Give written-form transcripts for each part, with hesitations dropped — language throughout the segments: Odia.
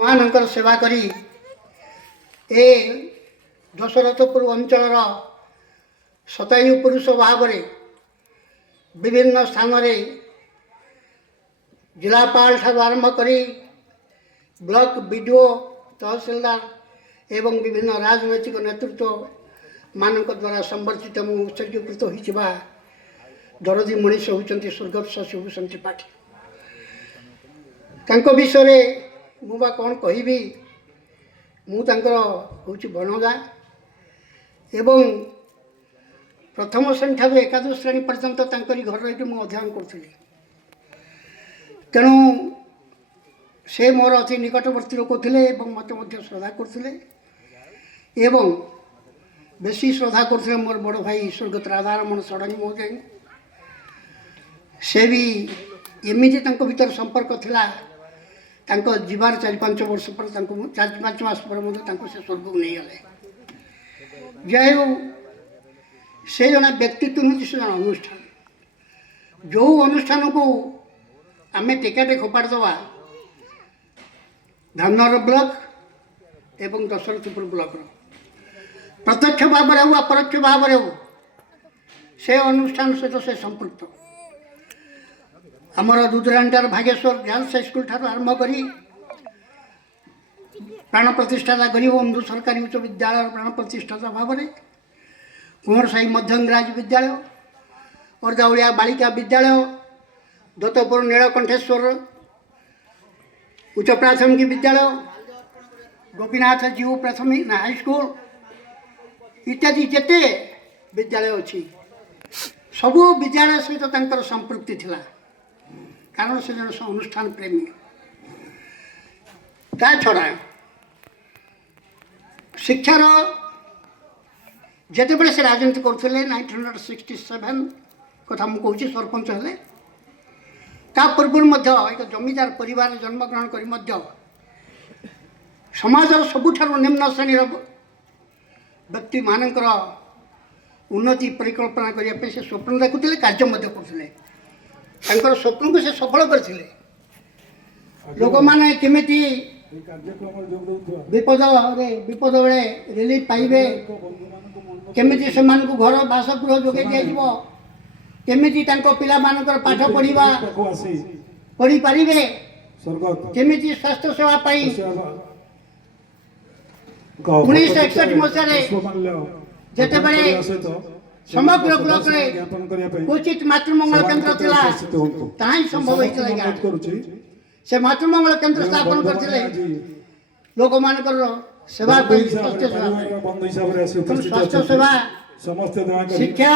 ମାନଙ୍କର ସେବା କରି ଏ ଦଶରଥପୁର ଅଞ୍ଚଳର ଶତାୟୁ ପୁରୁଷ ଭାବରେ ବିଭିନ୍ନ ସ୍ଥାନରେ ଜିଲ୍ଲାପାଳ ଠାରୁ ଆରମ୍ଭ କରି ବ୍ଲକ ବିଡିଓ ତହସିଲଦାର ଏବଂ ବିଭିନ୍ନ ରାଜନୈତିକ ନେତୃତ୍ୱ ମାନଙ୍କ ଦ୍ୱାରା ସମ୍ବର୍ଦ୍ଧିତ ଏବଂ ଉତ୍ସର୍ଗୀକୃତ ହୋଇଥିବା ଦରଦୀ ମଣିଷ ହେଉଛନ୍ତି ସ୍ୱର୍ଗତ ଶିବଭୂଷଣ ତ୍ରିପାଠୀ। ତାଙ୍କ ବିଷୟରେ ମୁଁ ବା କ'ଣ କହିବି। ମୁଁ ତାଙ୍କର ହେଉଛି ବନଗା ଏବଂ ପ୍ରଥମ ଶ୍ରେଣୀ ଠାରୁ ଏକାଦଶ ଶ୍ରେଣୀ ପର୍ଯ୍ୟନ୍ତ ତାଙ୍କରି ଘରରେ ଏଠି ମୁଁ ଅଧ୍ୟୟନ କରୁଥିଲି। ତେଣୁ ସେ ମୋର ଅତି ନିକଟବର୍ତ୍ତୀ ଲୋକ ଥିଲେ ଏବଂ ମୋତେ ମଧ୍ୟ ଶ୍ରଦ୍ଧା କରୁଥିଲେ ଏବଂ ବେଶୀ ଶ୍ରଦ୍ଧା କରୁଥିଲେ ମୋର ବଡ଼ ଭାଇ ସ୍ୱର୍ଗତ ରାଧାରମଣ ଷଡ଼ଙ୍ଗୀ ମହୋଦୟ। ସେ ବି ଏମିତି ତାଙ୍କ ଭିତରେ ସମ୍ପର୍କ ଥିଲା, ତାଙ୍କ ଯିବାର 4-5 ବର୍ଷ ପରେ ତାଙ୍କୁ 4-5 ମାସ ପରେ ମଧ୍ୟ ତାଙ୍କୁ ସେ ସ୍ୱର୍ଗକୁ ନେଇଗଲେ। ଯାହା ହେଉ ସେ ଜଣେ ବ୍ୟକ୍ତିତ୍ୱ ନୁହେଁ, ସେ ଜଣେ ଅନୁଷ୍ଠାନ। ଯେଉଁ ଅନୁଷ୍ଠାନକୁ ଆମେ ଟିକେଟେ ଖୋପାଡ଼ି ଦେବା ଧାମନଗର ବ୍ଲକ ଏବଂ ଦଶରଥପୁର ବ୍ଲକର ପ୍ରତ୍ୟକ୍ଷ ଭାବରେ ହେଉ ଅପରୋକ୍ଷ ଭାବରେ ହେଉ ସେ ଅନୁଷ୍ଠାନ ସହିତ ସେ ସମ୍ପୃକ୍ତ। ଆମର ରୁଦ୍ରାଣ୍ଟାର ଭାଗେଶ୍ୱର ଗାର୍ଲସ ହାଇସ୍କୁଲ ଠାରୁ ଆରମ୍ଭ କରି ପ୍ରାଣ ପ୍ରତିଷ୍ଠାତା ଗରିବ ବନ୍ଧୁ ସରକାରୀ ଉଚ୍ଚ ବିଦ୍ୟାଳୟର ପ୍ରାଣ ପ୍ରତିଷ୍ଠାତା ଭାବରେ କୁଁର ସାହି ମଧ୍ୟ ଇଂରାଜୀ ବିଦ୍ୟାଳୟ, ଅର୍ଦ୍ଧାଉଳିଆ ବାଳିକା ବିଦ୍ୟାଳୟ, ଦତ୍ତପୁର ନୀଳକଣ୍ଠେଶ୍ୱର ଉଚ୍ଚ ପ୍ରାଥମିକ ବିଦ୍ୟାଳୟ, ଗୋପୀନାଥ ଜୀଉ ପ୍ରାଥମିକ ହାଇସ୍କୁଲ ଇତ୍ୟାଦି ଯେତେ ବିଦ୍ୟାଳୟ ଅଛି ସବୁ ବିଦ୍ୟାଳୟ ସହିତ ତାଙ୍କର ସମ୍ପୃକ୍ତି ଥିଲା, କାରଣ ସେ ଜଣେ ଅନୁଷ୍ଠାନ ପ୍ରେମୀ। ତା ଛଡ଼ା ଶିକ୍ଷାର ଯେତେବେଳେ ସେ ରାଜନୀତି କରୁଥିଲେ 1967 କଥା ମୁଁ କହୁଛି, ସରପଞ୍ଚ ହେଲେ ତା ପୂର୍ବରୁ ମଧ୍ୟ ଏକ ଜମିଦାର ପରିବାରରେ ଜନ୍ମଗ୍ରହଣ କରି ମଧ୍ୟ ସମାଜର ସବୁଠାରୁ ନିମ୍ନ ଶ୍ରେଣୀର ବ୍ୟକ୍ତିମାନଙ୍କର ଉନ୍ନତି ପରିକଳ୍ପନା କରିବା ପାଇଁ ସେ ସ୍ୱପ୍ନ ଦେଖୁଥିଲେ, କାର୍ଯ୍ୟ ମଧ୍ୟ କରୁଥିଲେ। ତାଙ୍କର ସ୍ୱପ୍ନକୁ ସେ ସଫଳ କରିଥିଲେ। ଲୋକମାନେ କେମିତି ବିପଦ ବେଳେ ରିଲିଫ୍ ପାଇବେ, କେମିତି ସେମାନଙ୍କୁ ଘର ବାସଗୃହ ଯୋଗାଇ ଦିଆଯିବ, କେମିତି ତାଙ୍କ ପିଲାମାନଙ୍କର ପାଠ ପଢ଼ିପାରିବେ, କେମିତି ସ୍ୱାସ୍ଥ୍ୟ ସେବା ପାଇଁ 1961 ମସିହାରେ ଯେତେବେଳେ ସମଗ୍ର ବ୍ଲକରେ କ୍ୱଚିତ ମାତୃମଙ୍ଗଳ କେନ୍ଦ୍ର ଥିଲା, ତାହା ହିଁ ସମ୍ଭବ ହୋଇଥିଲା। ସେ ମାତୃମଙ୍ଗଳ କେନ୍ଦ୍ର ସ୍ଥାପନ କରିଥିଲେ ଲୋକମାନଙ୍କର ସେବା ପାଇଁ, ସ୍ୱାସ୍ଥ୍ୟ ସେବା, ଶିକ୍ଷା,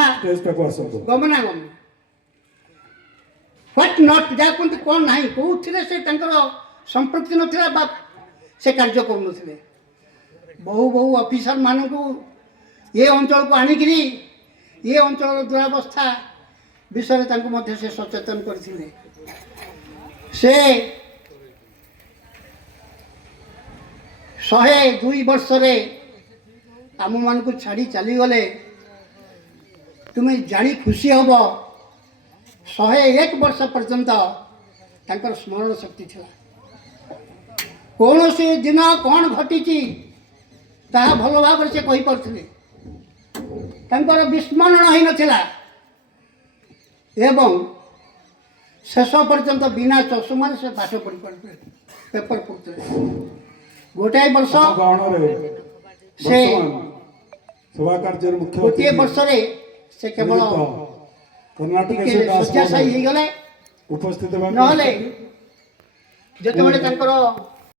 ଗମନାଗମନ ହ୍ୱାଟ୍ ନଟ୍ ଯାହା କୁହନ୍ତି କ'ଣ ନାହିଁ, କେଉଁଥିରେ ସେ ତାଙ୍କର ସମ୍ପୃକ୍ତି ନଥିଲା ବା ସେ କାର୍ଯ୍ୟ କରୁନଥିଲେ। ବହୁ ଅଫିସର ମାନଙ୍କୁ ଏ ଅଞ୍ଚଳକୁ ଆଣିକିରି ଏ ଅଞ୍ଚଳର ଦୁରାବସ୍ଥା ବିଷୟରେ ତାଙ୍କୁ ମଧ୍ୟ ସେ ସଚେତନ କରିଥିଲେ। ସେ 102 ବର୍ଷରେ ଆମମାନଙ୍କୁ ଛାଡ଼ି ଚାଲିଗଲେ। ତୁମେ ଜାଣି ଖୁସି ହେବ 101 ବର୍ଷ ପର୍ଯ୍ୟନ୍ତ ତାଙ୍କର ସ୍ମରଣ ଶକ୍ତି ଥିଲା। କୌଣସି ଦିନ କ'ଣ ଘଟିଛି ତାହା ଭଲ ଭାବରେ ସେ କହିପାରୁଥିଲେ। ତାଙ୍କର ବିସ୍ମରଣ ହୋଇନଥିଲା ଏବଂ ଶେଷ ପର୍ଯ୍ୟନ୍ତ ବିନା ଚଷମାରେ ସେ ପାଠ ପଢ଼ିପାରୁଥିଲେ, ପେପର ପଢ଼ୁଥିଲେ। ଗୋଟାଏ ବର୍ଷ ସେ ଗୋଟିଏ ବର୍ଷରେ ସେ କେବଳ ଶଯ୍ୟାଶାୟୀ ହେଇଗଲେ। ନହେଲେ ଯେତେବେଳେ ତାଙ୍କର